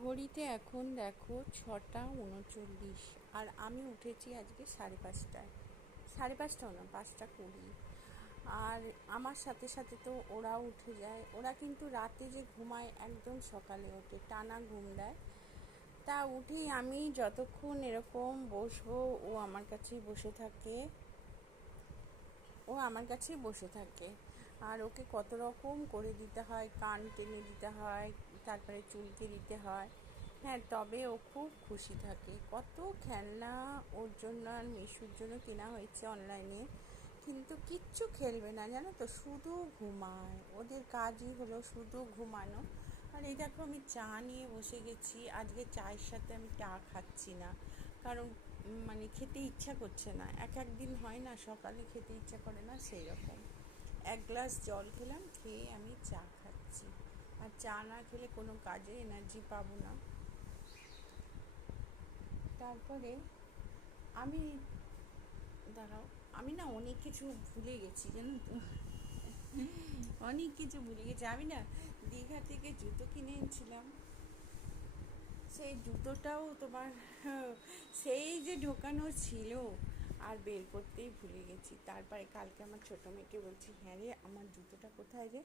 ঘড়িতে এখন দেখো 6টা 39, আর আমি উঠেছি আজকে 5:30টায়। 5:30টাও না, 5টা 20। আর আমার সাথে সাথে তো ওরাও উঠে যায়। ওরা কিন্তু রাতে যে ঘুমায় একদম সকালে ওঠে, টানা ঘুম দেয়। তা উঠেই আমি যতক্ষণ এরকম বসবো, ও আমার কাছেই বসে থাকে। আর ওকে কত রকম করে দিতে হয়, কান টেনে দিতে হয়, তারপরে চুলকে দিতে হয়। হ্যাঁ, তবে ও খুব খুশি থাকে। কত খেলনা ওর জন্য আর মিশুর জন্য কেনা হয়েছে অনলাইনে, কিন্তু কিচ্ছু খেলবে না, জানো তো, শুধু ঘুমায়। ওদের কাজই হলো শুধু ঘুমানো। আর এই দেখো, আমি চা নিয়ে বসে গেছি। আজকে চায়ের সাথে আমি চা খাচ্ছি না, কারণ মানে খেতে ইচ্ছা করছে না। এক একদিন হয় না, সকালে খেতে ইচ্ছা করে না, সেই রকম 1 গ্লাস জল খেলাম, খেয়ে আমি চা খাচ্ছি। আর চা না খেলে কোনো কাজে এনার্জি পাবো না। তারপরে আমি দাঁড়াও, আমি না অনেক কিছু ভুলে গেছি, জানো তো, অনেক কিছু ভুলে গেছি। আমি না দীঘা থেকে জুতো কিনে এনেছিলাম, সেই জুতোটাও তোমার সেই যে ঢোকানো ছিল, আর বের করতেই ভুলে গেছি। তারপরে কালকে আমার ছোটো মেয়েকে বলছি, হ্যাঁ রে, আমার জুতোটা কোথায় রে,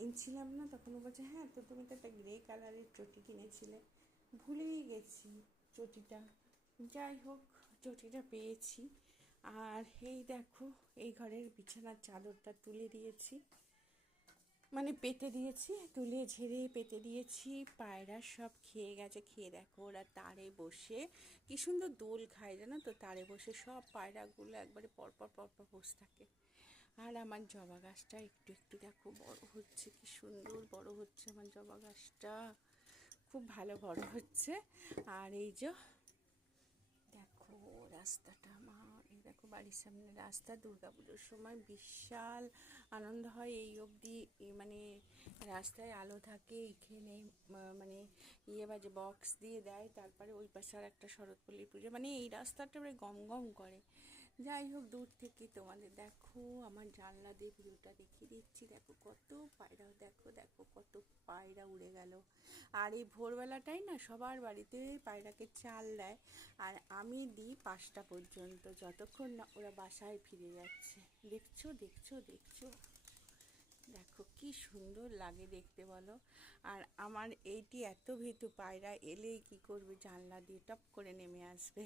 এনেছিলাম না? তখন ও বলছে, হ্যাঁ, তো তুমি তো একটা গ্রে কালারের চটি কিনেছিলে। ভুলেই গেছি চটিটা। যাই হোক, চটিটা পেয়েছি। আর এই দেখো, এই ঘরের বিছানার চাদরটা তুলে দিয়েছি, মানে পেতে দিয়েছি, তুলে ঝেড়ে পেতে দিয়েছি। পায়রা সব খেয়ে গেছে। খেয়ে দেখো, ওরা তারে বসে কি সুন্দর দোল খায়, জানো তো, তারে বসে সব পায়রাগুলো একবারে পরপর পরপর বসে থাকে। আর আমার জবা গাছটা একটু একটু দেখো বড় হচ্ছে, কি সুন্দর বড় হচ্ছে আমার জবা গাছটা, খুব ভালো বড় হচ্ছে। আর এই যে দেখো রাস্তাটা আমার, এই দেখো বাড়ির সামনে রাস্তা। দুর্গাপুজোর সময় বিশাল আনন্দ হয় এই অবধি, মানে রাস্তায় আলো থাকে এখানে, মানে ইয়ে বাজে, বক্স দিয়ে দেয়। তারপরে ওই পাশে আর একটা শরৎপল্লী পুজো, মানে এই রাস্তাটা গম গম করে। যাই হোক, দূর থেকে তোমাদের দেখো, আমার জানলা দিয়ে ভিউটা দেখিয়ে দিচ্ছি। দেখো কত পায়রা, দেখো দেখো কত পায়রা উড়ে গেল। আর এই ভোরবেলাটাই না সবার বাড়িতে পায়রাকে চাল দেয়, আর আমি দিই 5টা পর্যন্ত, যতক্ষণ না ওরা বাসায় ফিরে যাচ্ছে। দেখছো দেখছো দেখছো, দেখো কি সুন্দর লাগে দেখতে, বলো। আর আমার এইটি এত ভীতু, পায়রা এলেই কি করবে, জানলা দিয়ে টপ করে নেমে আসবে।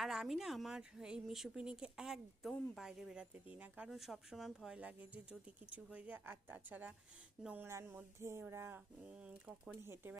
আর আমি না আমার এই মিশুপিনিকে একদম বাইরে বেরাতে দিই না, কারণ সবসময় ভয় লাগে যে যদি কিছু হয়ে যায়। আর তাছাড়া নোংরার মধ্যে ওরা কখন হেঁটে